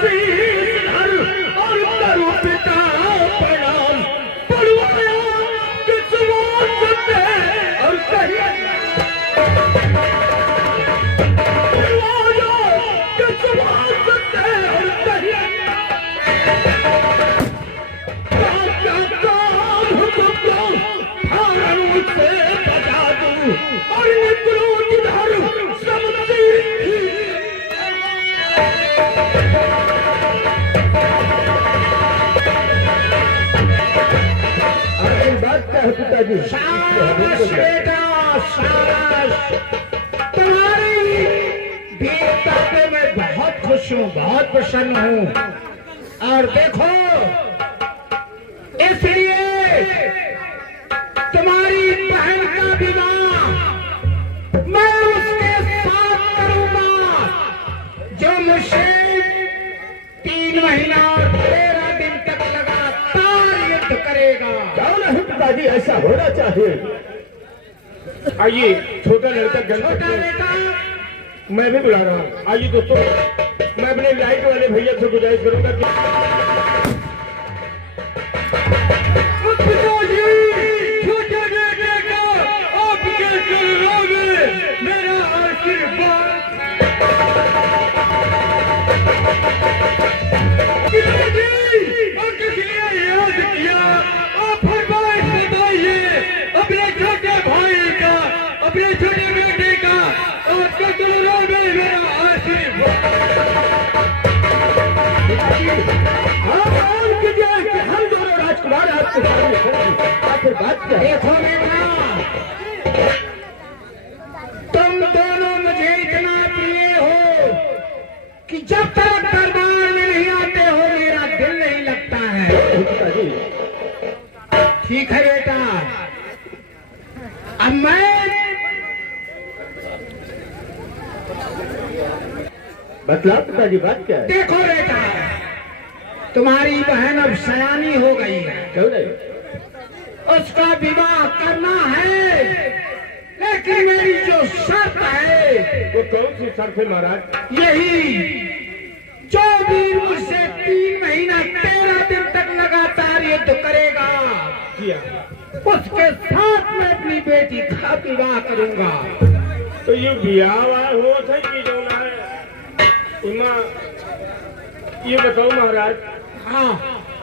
शीश धर और करूं पिता प्रणाम, पढ़वाया किस वास्ते और कहिए पढ़वाया किस वास्ते और कहिए क्या काम हुक्म हारून से बजा दूं और निकलूं जिधर समझी पिताजी। शाबाश बेटा शाबाश, तुम्हारी वीरता पे मैं बहुत खुश हूँ, बहुत प्रसन्न हूँ। और देखो इसलिए तुम्हारी बहन का विवाह मैं उसके साथ करूंगा जो मुझसे 3 महीना और 13 दिन तक लगातार युद्ध करेगा। क्यों नहीं पिताजी, ऐसा होना चाहिए। आइए छोटा लड़का छोटा बेटा मैं भी बुला रहा हूँ। आइए दोस्तों, मैं अपने लाइट वाले भैया से गुजारिश करूंगा कि छोटे बेटे का आपके चरणों में मेरा आशीर्वाद। और किस लिए याद किया आप फरमाइश बताइए अपने छोटे भाई का, अपने छोटे बेटे का और चरणों में मेरा आशीर्वाद। हम दोनों राजकुमार आपके सामने आशीर्वाद। देखो बेटा, तुम दोनों मुझे इतना प्रिय हो कि जब तक दरबार में नहीं आते हो मेरा दिल नहीं लगता है। ठीक है बेटा, अब मैं बतलाओ पिताजी, बात क्या है? देखो बेटा, तुम्हारी बहन अब सयानी हो गई है, क्यों नहीं? उसका विवाह करना है, लेकिन मेरी जो शर्त है वो कौन सी शर्त है महाराज? यही, जो भी मुझसे 3 महीना 13 दिन तक लगातार युद्ध करेगा उसके साथ मैं अपनी बेटी का विवाह करूंगा। तो ये ब्याह हो थे कि जो है इमा, ये बताओ महाराज। हाँ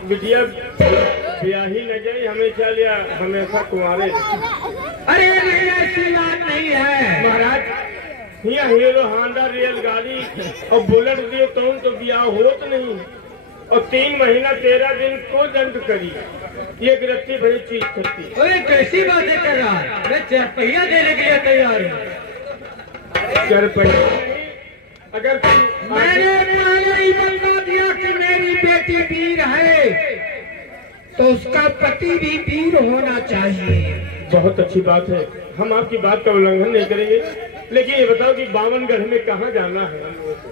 बिटिया ब्याही न जाए हमेशा लिया हमेशा कुंवारे। अरे नहीं, ऐसी बात नहीं है महाराज। यहाँ हीरो होंडा रेल गाड़ी और बुलेट दिए तो ब्याह होत नहीं, और 3 महीना 13 दिन को दंड करी, ये गिरफ्ती बड़ी चीज करती। अरे कैसी बातें कर रहा है, मैं 4 पहिया देने के लिए तैयार हूँ। 4 पहिया अगर मैंने पहले ही बता दिया कि मेरी बेटी वीर है तो उसका पति भी वीर होना चाहिए। बहुत अच्छी बात है, हम आपकी बात का उल्लंघन नहीं करेंगे। लेकिन ये बताओ कि 52गढ़ में कहाँ जाना है हम लोगों को?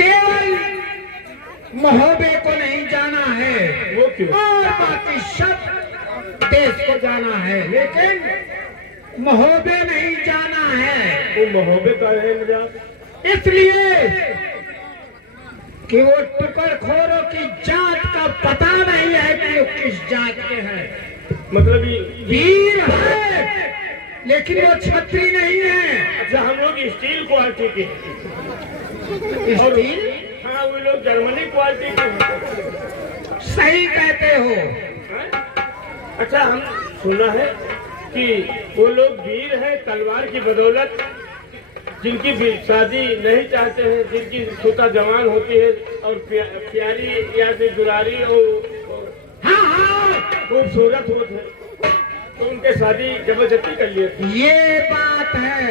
केवल महोबे को नहीं जाना है, वो क्यों? और बाकी सब देश को जाना है, लेकिन महोबे नहीं जाना है। वो महोबे का है मजा, इसलिए कि वो टुकड़खोरों की जात का पता नहीं है कि वो किस जात के हैं। मतलब ये वीर है लेकिन वो छत्री नहीं है। अच्छा, हम लोग स्टील क्वालिटी के और स्टील? हाँ, वो लोग जर्मनी क्वालिटी के। सही कहते हो। अच्छा, हम सुना है कि वो लोग वीर हैं तलवार की बदौलत, जिनकी भी शादी नहीं चाहते हैं, जिनकी छोटा जवान होती है और प्यारी या फिर दुलारी और हाँ खूबसूरत होते हैं, तो उनके शादी जबरदस्ती कर लिए। ये बात है,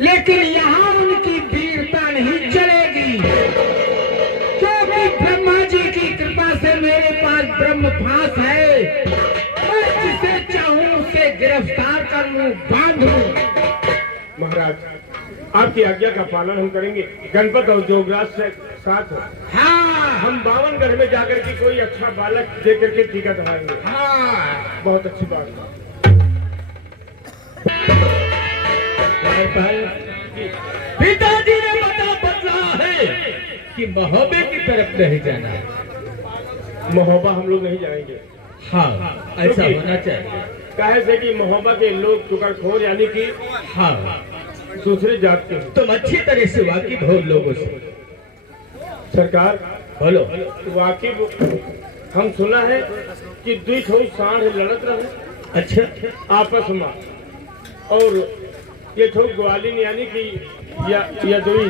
लेकिन यहाँ उनकी वीरता नहीं चलेगी, क्योंकि ब्रह्मा जी की कृपा से मेरे पास ब्रह्मपाश है। मैं जिसे चाहूँ उसे गिरफ्तार कर लूँ, बांध लूँ। महाराज, आपकी आज्ञा का पालन हम करेंगे। गणपत और जोगराज से साथ हो। हाँ हम 52गढ़ में जाकर के कोई अच्छा बालक दे करके टीका कराएंगे। हाँ, बहुत अच्छी बात पिताजी ने बता बदला कि महोबे की तरफ नहीं जाना है। महोबा हम लोग नहीं जाएंगे। हाँ, ऐसा क्योंकि- होना चाहिए। काहे से कि महोबा के लोग चुकरखोर यानी कि हाँ, दूसरी जात के हैं। तुम अच्छी तरह से वाकिफ हो लोगों से। सरकार बोलो। वाकिफ हम सुना है कि दुई ठो सांड लड़त रहे अच्छा, आपस में, और ये ठो ग्वालिन यानी कि या दुई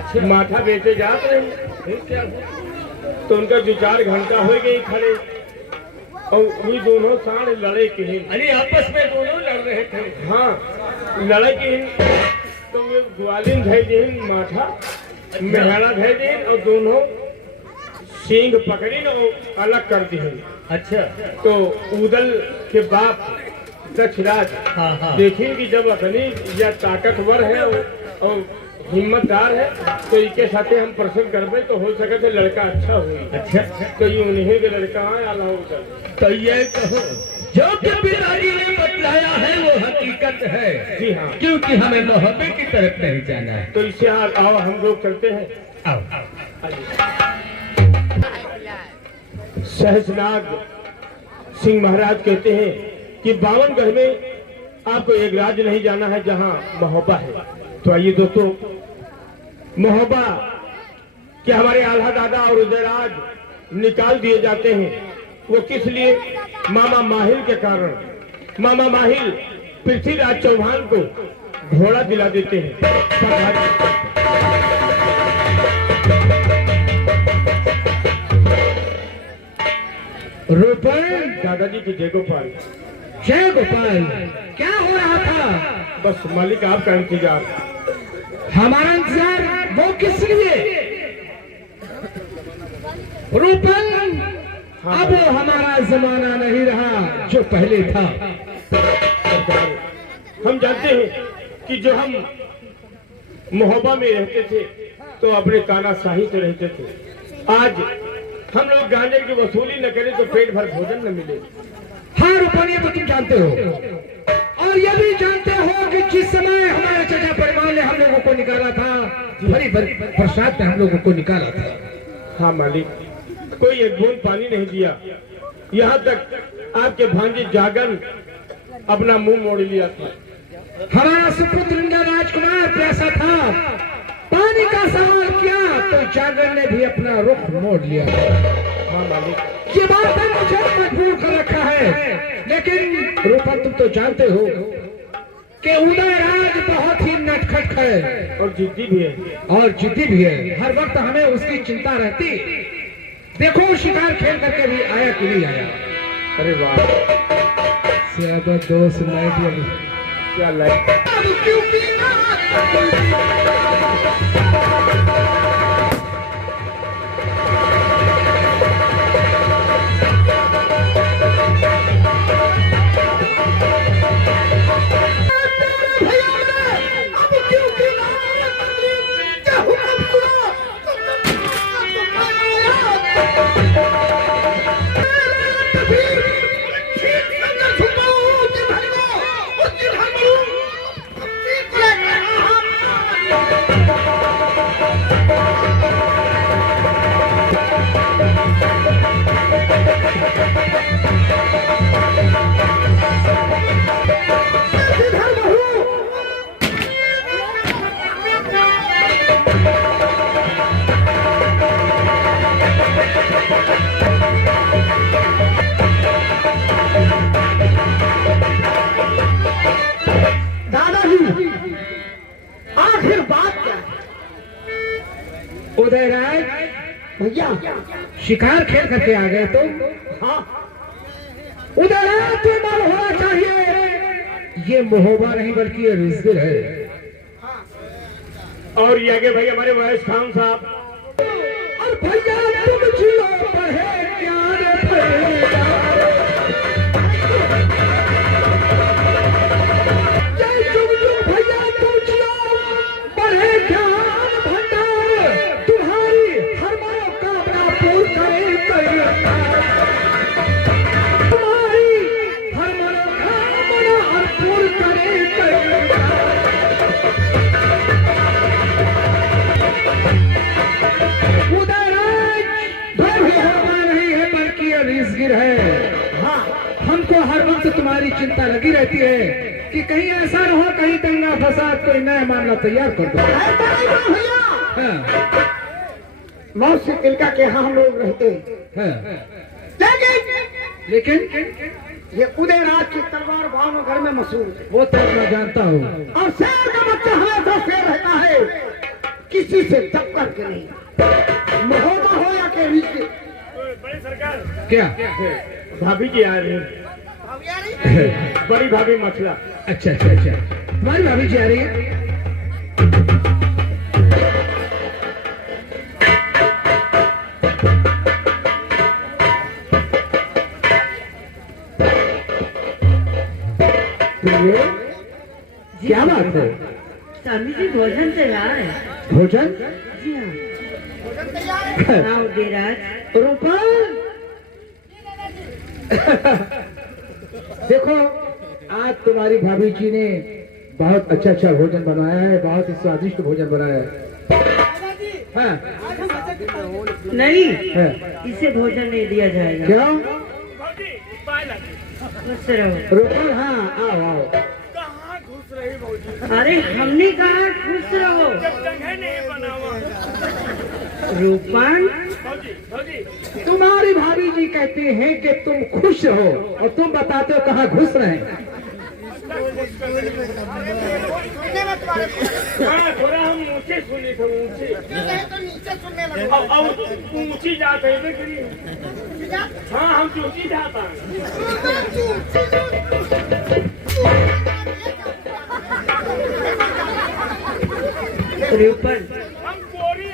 अच्छा, माथा बेचे जात रहे। फिर क्या हुआ? तो उनका 2-4 घंटा हो गई खड़े, और वही दोनों सांड लड़े के हैं। अरे आपस में दोनों लड़ रहे थे। हाँ, लड़े के हैं। तो वे ग्वालिन धै देन माथा, मेहड़ा धै देन, और दोनों सींग पकड़ी न और अलग कर दी। अच्छा, तो उदल के बाप दक्षराज हाँ हाँ, देखें कि जब अपनी या ताकतवर है और हिम्मतदार है, तो इनके साथे हम प्रसन्न करबे तो हो सके तो लड़का अच्छा हुई। अच्छा, तो ये उन्हीं के लड़का है आला उदल। तो ये कहो जो कि बिहारी ने बतलाया है वो हकीकत है। जी हाँ। क्योंकि हमें मोहब्बे की तरफ नहीं जाना है। तो इससे आओ हम लोग चलते हैं। आओ। सहसनाग सिंह महाराज कहते हैं कि 52 में आपको एक राज्य नहीं जाना है जहां महोबा है। तो आइए दोस्तों, महोबा कि हमारे आल्हा दादा और उदयराज निकाल दिए जाते हैं, वो किस लिए? मामा माहिल के कारण। मामा माहिल पृथ्वीराज चौहान को घोड़ा दिला देते हैं। रूपन, दादाजी की जय गोपाल। जय गोपाल, क्या हो रहा था? बस मालिक आपका इंतजार। हमारा इंतजार वो किस लिए? रूपन, हाँ। अब हमारा जमाना नहीं रहा जो पहले था। हम जानते हैं कि जो हम मोहब्बा में रहते थे तो अपने तानाशाही से रहते थे। आज हम लोग गांजे की वसूली न करें तो पेट भर भोजन न मिले। हाँ रूपन, ये तो तुम जानते हो, और ये भी जानते हो कि जिस समय हमारे चाचा परिवार ने हम लोगों को निकाला था, भरी भरी बरसात में हम लोगों को निकाला था। हाँ मालिक, कोई एक बूंद पानी नहीं दिया। यहाँ तक आपके भांजे जागन अपना मुंह मोड़ लिया था। हमारा सुपुत्र इंद्र राजकुमार प्यासा था, पानी का सवाल किया तो जागर ने भी अपना रुख मोड़ लिया। हाँ मालिक, ये बात है मुझे मजबूर कर रखा है। लेकिन रूपन, तुम तो जानते हो कि उदयराज बहुत ही नटखट है और जिद्दी भी है। और जिद्दी भी है। हर वक्त हमें उसकी चिंता रहती। देखो शिकार खेल करके भी आया कि नहीं आया। अरे वाह, दोस्त लाइट क्या लाइक। आखिर बात क्या है? उदयराज भैया शिकार खेल करके आ गए तो? हाँ। उदयराज तो मालूम होना चाहिए ये महोबा नहीं बल्कि ये रिजविल है। और ये आगे भाई हमारे वैस खान साहब। और भैया तुम जियो पढ़े ज्ञान भैया, जय जुगनू भैया तुम जियो पढ़े ज्ञान भंडार, तुम्हारी हर मनोकामना पूर्ण करे तुम्हारी हर मनोकामना पूर्ण करे तुम्हारी चिंता लगी रहती है कि कहीं ऐसा न हो, कहीं दंगा फसाद कोई नया मामला तैयार कर दो। हाँ। मौसी तिलका के यहाँ हम लोग रहते हाँ। लेकिन लेकिन ये उदयराज की तलवार भाव घर में मशहूर है। वो तो मैं जानता हूँ। और शेर का बच्चा हमेशा शेर रहता है, किसी से टक्कर के नहीं, महोबा हो या के नीचे। बड़े सरकार क्या? भाभी जी आ रही है, बड़ी भाभी मछला। अच्छा अच्छा अच्छा, तुम्हारी भाभी जी आ रही है। क्या बात है? स्वामी जी भोजन तैयार है। भोजन? जी हाँ। हाँ उदयराज। रूपन, देखो आज तुम्हारी भाभी जी ने बहुत अच्छा अच्छा भोजन बनाया है, बहुत ही स्वादिष्ट भोजन बनाया है। हाँ। नहीं, हाँ। इसे भोजन नहीं दिया जाएगा। क्यों? खुश रहो। रूपन, हाँ आओ आओ। कहाँ घुस रही भौजी? अरे हमने कहा खुश रहो। जब जगह नहीं बना हुआ। रूपन, भौजी भौजी तुम्हारी भाभी जी कहते हैं कि तुम खुश हो और तुम बताते हो कहाँ घुस रहे हैं। हाँ, थोड़ा हम ऊंचे सुने थे, ऊंचे। अब ऊंची जात है ना करी। हाँ हम ऊंची जाता रूपन, हम बोरी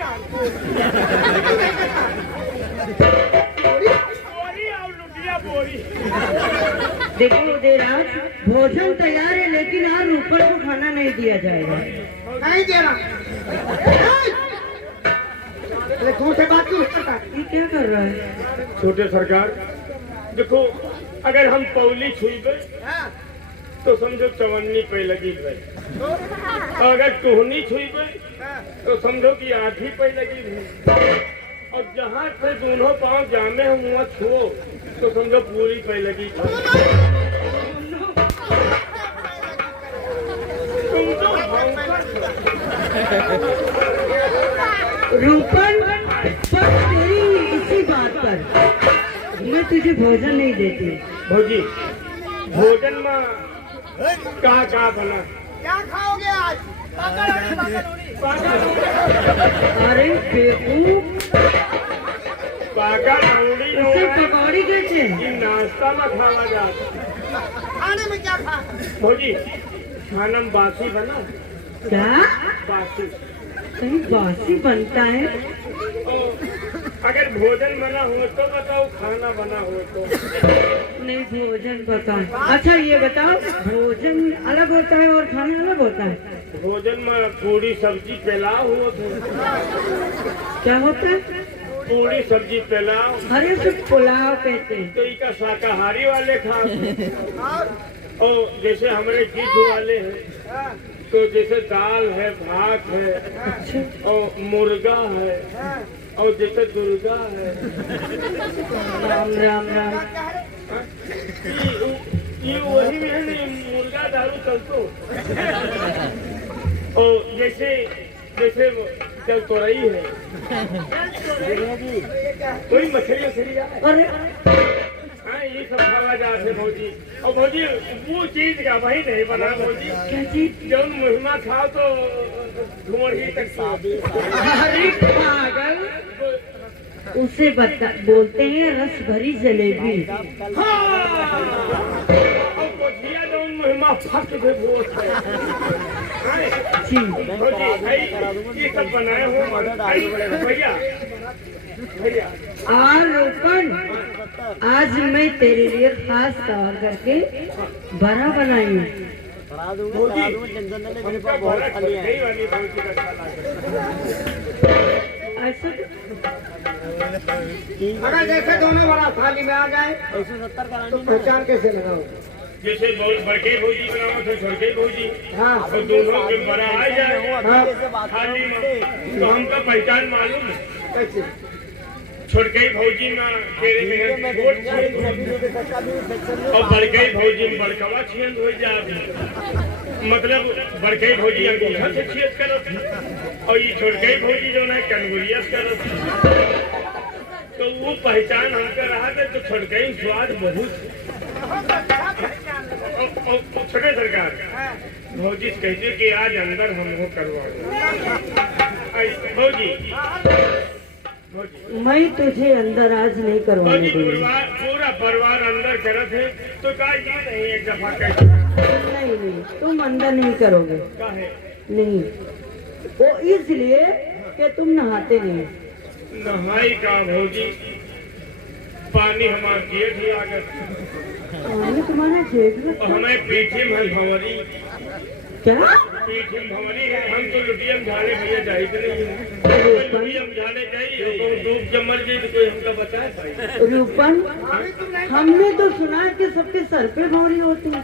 और लुटिया बोरी। देखो उदयराज, भोजन तैयार है लेकिन आज रूपन को खाना नहीं दिया जाएगा। नहीं दे रहा। कौन से बात की करता है? ये क्या कर रहा है? छोटे सरकार देखो, अगर हम पौली छुईबे तो समझो चवन्नी पे लगी गई, और अगर टोहनी छुईबे तो समझो कि आठी पे लगी गई, और जहाँ से दोनों पांव जामे हम वहाँ छुओ तो समझो पूरी पे लगी। तुम तो रूपन, पर तेरी इसी बात पर मैं तुझे भोजन नहीं देती। भौजी भोजन में का बना? क्या खाओगे आज? अरे बेवकूफ, पाका लौड़ी उसे पकौड़ी कैसे? ये नाश्ता में खावा जाता। खाने में क्या खा? भौजी खाना में बासी बना, क्या? बासी। कहीं बासी बनता है? और अगर भोजन बना हो तो बताओ, खाना बना हो तो। नहीं, भोजन बताओ। अच्छा ये बताओ, भोजन अलग होता है और खाना अलग होता है? भोजन में पूरी सब्जी पिलाओ हो तो। क्या होता है? पूरी सब्जी पिलाओ अरे उसे पुलाव कहते हैं। तो इका शाकाहारी वाले खा। और जैसे हमारे चीज वाले हैं तो जैसे दाल है, भात है, और मुर्गा है, और जैसे दुर्गा है। राम राम राम। ये वही है नहीं, मुर्गा दारू चलतो। और जैसे जैसे चल तो रही है कोई मछली उछली है। अरे हाँ ये सब खावा जाते भौजी। और भौजी वो चीज का वही नहीं बना भौजी। क्या चीज? जब महिमा खाओ तो धुआं तक साफ। अरे पागल, उसे बता बोलते हैं रस भरी जलेबी। हाँ और कोठिया जब महिमा फट के बोल जी भौजी भाई ये सब बनाए हो भैया भैया। और रूपन, आज मैं तेरे लिए खास तौर करके बड़ा बनाई हूँ। भौजी हमका बड़ा कहीं वाली भौजी का खाना ऐसा अगर जैसे दोनों बड़ा थाली में आ जाए तो पहचान कैसे लगाओ? जैसे बहुत बड़के भौजी बनाओ थे छोटे भौजी। हाँ तो दोनों के बड़ा आ जाए हाँ। थाली में तो हमका पहचान मालूम है। कैसे? छोटकई भौजी में केरे में छोट छियन और बड़कई भौजी में बड़कवा छियन हो जा मतलब बड़कई भौजी अंगूठा से छियत करत और ये छोटकई भौजी जो है कनगुरिया से करत तो वो पहचान हमका रहा था तो छोटकई स्वाद बहुत छोटे सरकार भौजी कहते कि आज अंदर हमको करवा भौजी मैं तुझे अंदर आज नहीं करवाने दूंगी। पूरा परिवार अंदर करत है तो का ये नहीं एक दफा कह नहीं तुम अंदर नहीं करोगे। नहीं वो इसलिए कि तुम नहाते नहीं। नहाई का भौजी पानी हमारे जेठ ही आगत पानी तुम्हारा जेठ में हमें पीठी में भंवरी क्या पीठी में भंवरी है हम तो लुटियम झाड़े भैया जाहिद नहीं लुटियम झाड़े चाहिए डूब के मर गई तो कोई हमका बताए रूपन हमने तो सुना है कि सबके सर पे भौरी होती है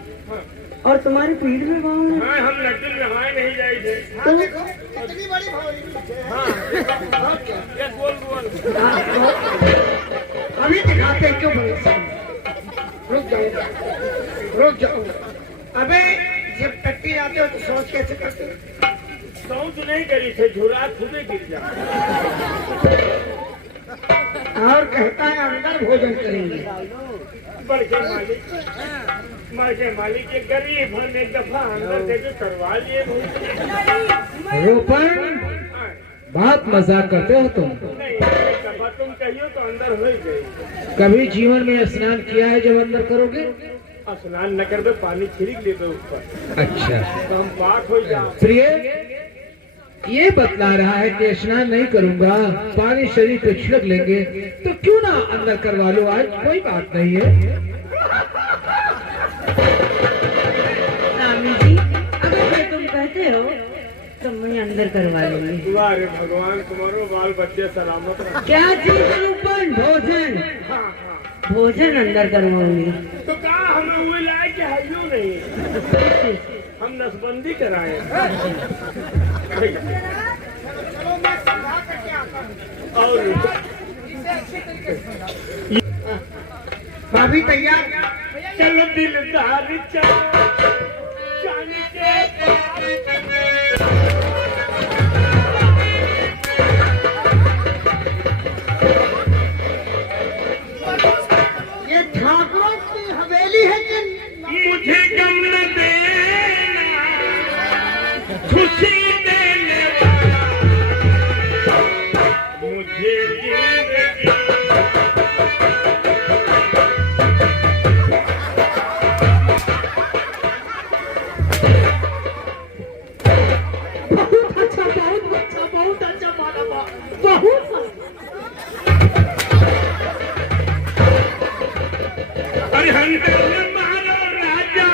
और तुम्हारी पीठ में भाव है। हाँ हम नकल नहाए नहीं जाए थे तो कितनी बड़ी भौरी अभी दिखाते हैं, क्यों बोले रुक जाओ। अबे जब टट्टी आते हो तो सोच कैसे करते हो? सोच नहीं करी थे झुरा खुदे गिर जा और कहता है अंदर भोजन करेंगे। बड़के मालिक के गरीब हम एक दफा अंदर देके करवा लिए रोपण बहुत मजाक करते हो तुम। नहीं एक दफा तुम कहियो तो अंदर हो ही गई कभी जीवन में स्नान किया है जब अंदर करोगे? स्नान न कर दे पानी छिड़क ले दो ऊपर अच्छा तो हम पाक हो जाओ प्रिय ये बतला रहा है कि स्नान नहीं करूंगा पानी शरीर पे छिड़क लेंगे तो क्यों ना अंदर करवा लो आज कोई बात नहीं है। स्वामी जी अगर तुम कहते हो तो मैं अंदर करवा लूंगी। अरे भगवान तुम्हारो बाल बच्चे सलामत रहे। क्या चीज रूपन? भोजन हाँ भोजन अंदर करवाऊंगी। तो कहा हम लोग लाए कि हजू नहीं हम नसबंदी कराए और भाभी तैयार? चलो दिलदार चलो चांद के ये ठाकुरों की हवेली है कि मुझे गम न देना खुशी देने वाला मुझे जिंदगी बहुत अच्छा माना बहुत अरे हंटर ने मारो राजा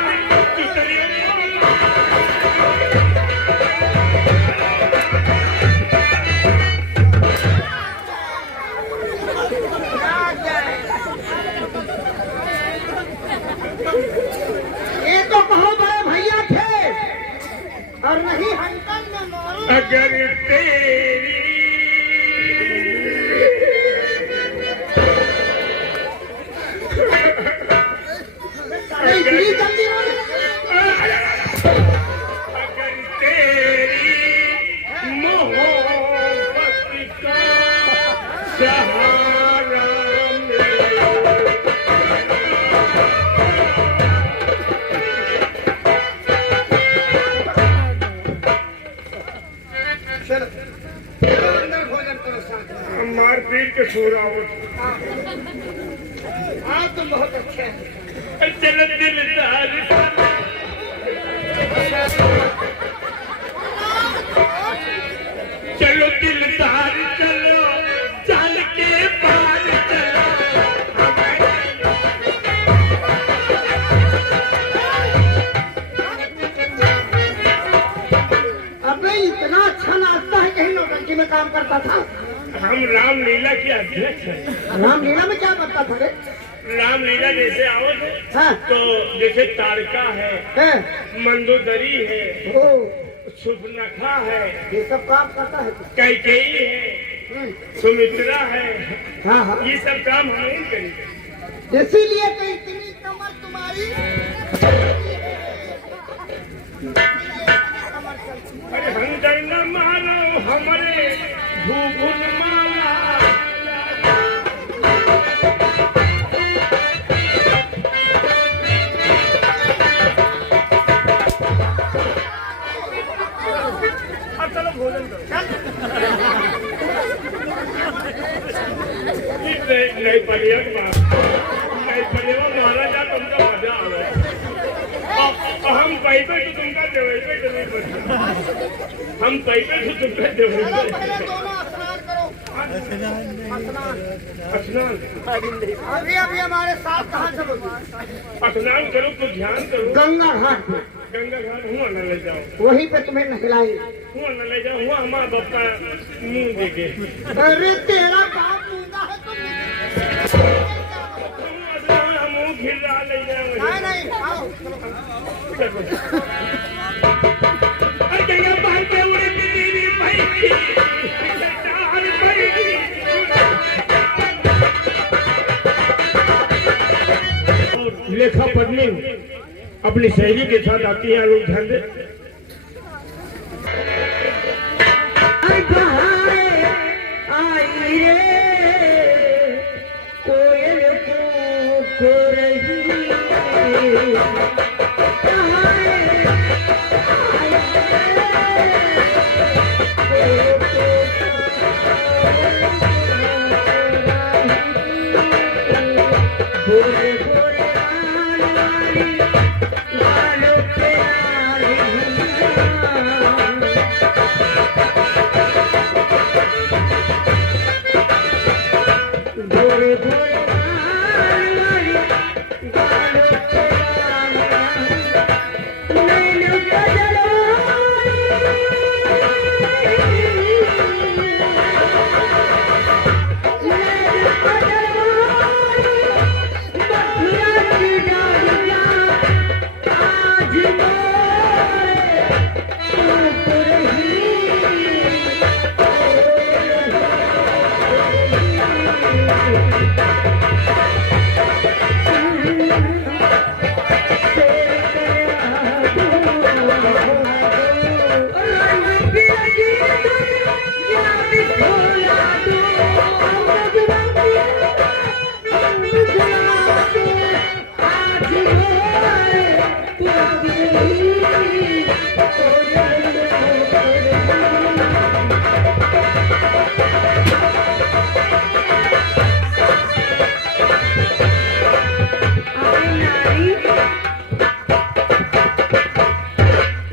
ये तो बहुत बड़े भैया थे और नहीं हंटर ने मारो। अगर तेरी इतनी जल्दी बोले? अगर तेरी मोहब्बत का सहारा चलो चलो अंदर भोजन करो साथ में। मारपीट के छोड़ा आप तो बहुत अच्छे हैं। चल दिलदार चलो दिलदार चलो चल के पार चलो अबे इतना अच्छा नाचता है, कहीं नौटंकी में काम करता था। हम रामलीला के अध्यक्ष हैं। रामलीला में क्या करता था रे? रामलीला जैसे आवत है हाँ तो जैसे तारका है है? मंदोदरी है ओ सुबनखा है ये सब काम करता है। कैकेयी है सुमित्रा है, हाँ हाँ, ये सब काम हम ही करेंगे। इसीलिए तो इतनी कमर तुम्हारी। अरे हंटर न मारो हमारे भूगुल माला। अब चलो भोजन करो। नहीं पलिया नहीं पलिया मारा जा तुमका मजा आ रहा है। हम पैसे तो तुमका देवे हम पैसे तो तुमका देवे। पहले दोनों स्नान करो। स्नान अभी अभी हमारे साथ कहाँ चलोगे? स्नान करो तो ध्यान करो। गंगा घाट पे, गंगा घाट हुआ न ले जाओ, वहीं पे तुम्हें नहलाएंगे। हुआ न ले जाओ, हुआ हमारा बाप का मुंह देखे। अरे तेरा बाप मूंगा है तुम। हम मुंह खिल रहा ले जाओ। नहीं आओ। अरे गंगा बाहर पे उड़े तेरी भाई लेखा पत्नी अपनी सहेली के साथ आती है। लोग ध्यान दे। आई रे कोयल को रही गोरे गोरे गालों पे गोरे गोरे गालों पे नैनो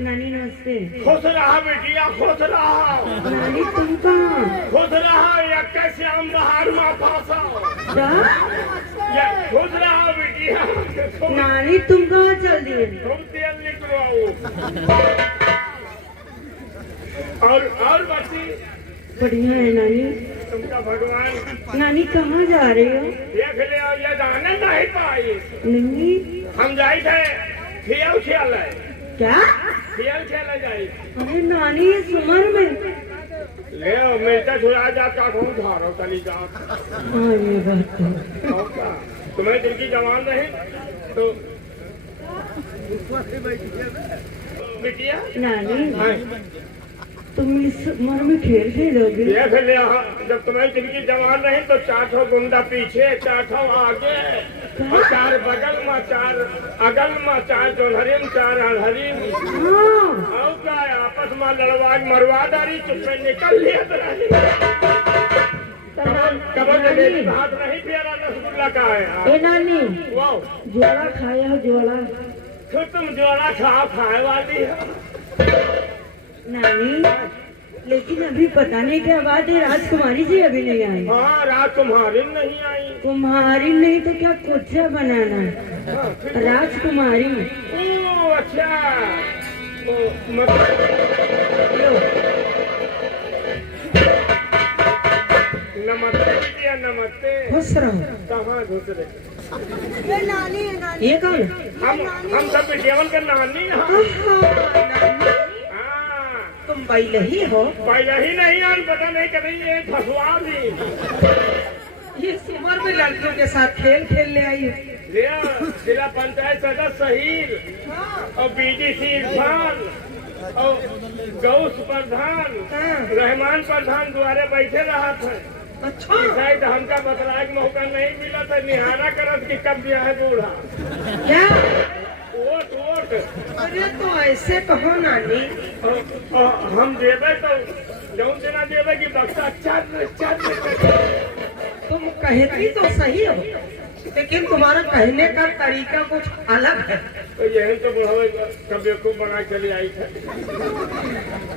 नानी नमस्ते। खुश रहा बेटिया, खुश रहा। नानी तुम कहाँ? खुश रहा या कैसे हम बाहर में फंसा। क्या? या खुश रहा बेटिया। नानी तुम कहाँ चल दिए? तुम तेल निकलवाओ। और बच्ची बढ़िया है नानी। तुमका भगवान। नानी कहाँ जा रही हो? देख ले और ये जाने नहीं पाई। नहीं। हम जाए थे खेल खेल है। क्या? खेल खेल जाए। अरे नानी इस उम्र में? ले मिलता छुड़ा जा का खून धारो चली जा। हाँ ये बात तो। और क्या? तुम्हें जिनकी जवान रहे तो बिटिया नानी हाँ। तुम इस उम्र में खेल खेलोगे? देख ले जब तुम्हें जिनकी जवान रहे तो 4 गुंडा पीछे, 4 आगे और 4 बगल में, 4 अगल में, 4 जोनहरी में, 4 अड़हरी में। हाँ। और क्या आपस में लड़वा मरवादारी चुप्पे निकल लिया कबर जलेबी हाथ नहीं फेरा रसगुल्ला का है। ए नानी वाह ज्वाला खाया हो ज्वाला? तो तुम ज्वाला खाए वाली हो। नानी लेकिन अभी पता नहीं क्या बात है, राजकुमारी जी अभी नहीं आई। हाँ राजकुमारी नहीं आई। कुम्हारी नहीं तो क्या खुद से बनाना? राजकुमारी। ओ अच्छा मतलब नमस्ते बिटिया नमस्ते। खुश रहो। कहाँ घुस रहे? ये नानी है नानी। ये कौन? हम सब बिटियावन का नानी हैं। आहा, नानी हाँ तुम पहले ही हो। पहले ही नहीं आन पता नहीं कहीं ये फसवा दी। ये उम्र में लड़कियों के साथ खेल खेलने आई है। जिला पंचायत सदस्य शहीद और बीडीसी इरफान और गौस प्रधान रहमान प्रधान द्वारे बैठे रहा था। अच्छा शायद हमका बतलाए के मौका नहीं मिला था। निहारा करत की कब दिया है बूढ़ा क्या? वोट वोट अरे तो ऐसे कहो नानी। और हम देवे तो जौन देना देवे की बक्सा चार तुम कहती तो सही हो, लेकिन तुम्हारा कहने का तरीका कुछ अलग है। तो यही तो बढ़ावे कभी को बना चली आई था।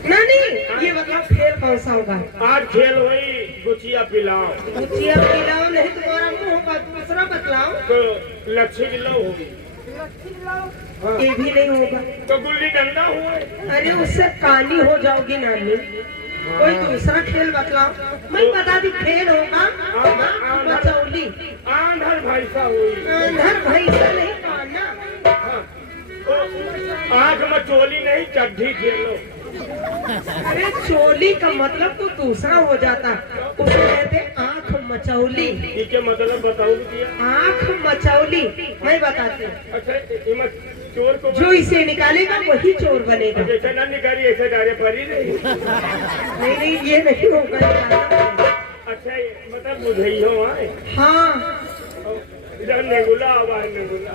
नानी ये मतलब खेल कौन सा होगा? आज खेल हुई गुचिया पिलाओ। गुचिया पिलाओ नहीं, तुम्हारा मुंह होगा, दूसरा बतलाओ। तो लच्छी गिलाओ होगी। ये भी नहीं होगा। तो गुल्ली डंडा हुए। अरे उससे काली हो जाओगी नानी। कोई दूसरा खेल बतलाओ। मैं बता दी खेल होगा मचौली। आंधर भैंसा हुई। आंधर भैंसा नहीं काना। आंख में चोली नहीं चड्ढी खेलो। अरे चोली का मतलब तो दूसरा हो जाता, उसे कहते आंख मचौली। इसके मतलब बताओ दिया। आंख मचौली मैं बताती हूँ। अच्छा इमत चोर को जो इसे निकालेगा वही चोर बनेगा। जैसे ना निकाली ऐसे डारे परी नहीं। नहीं ये नहीं होगा। अच्छा मतलब बुझई हो आए। हाँ इधर नेगुला आवाज नेगुला।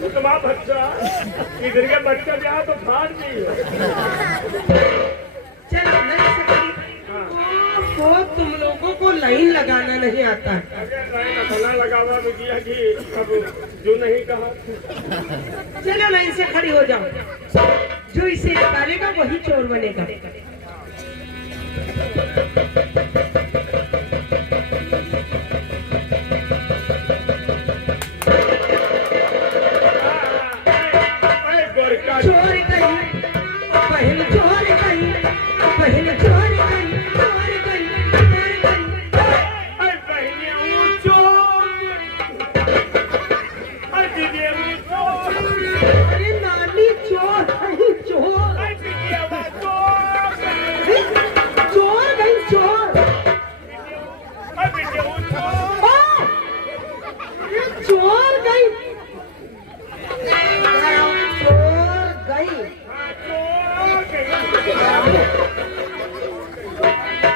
तो तुम्हारा बच्चा इधर के बच्चा जहाँ तो फाड़ दी। चलो वो तुम लोगों को लाइन लगाना नहीं आता। अपना लगावा बिटिया की अब जो नहीं कहा। चलो लाइन से खड़ी हो जाओ। जो इसे निकालेगा वही चोर बनेगा। चोर गई पहले, चोर गई पहले, चोर गई, चोर गई, चोर गई। अरे नानी चोर नहीं चोर। चोर गई चोर। अरे चोर गई।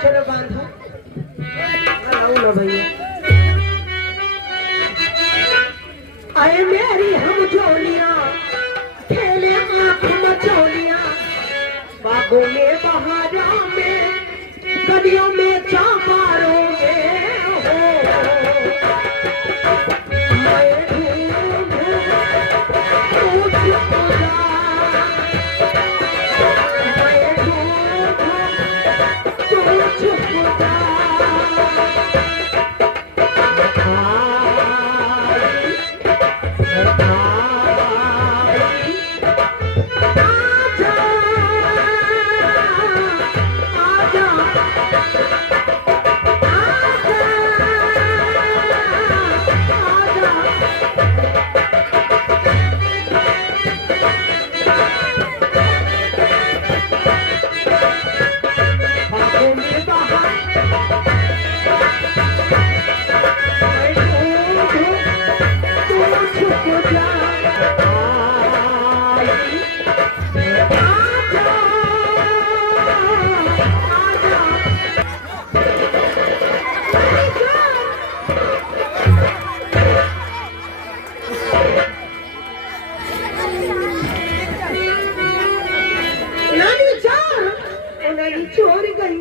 चलो बांधो। आओ ना भैया। आए मेरी हम जोलियां खेले आंख मचौलियां, बागों में बहारों में गलियों में चौबारों में हो। मैं ढूंढूं तू चुप जा, मैं ढूंढूं तू चुप जा। चोर गई।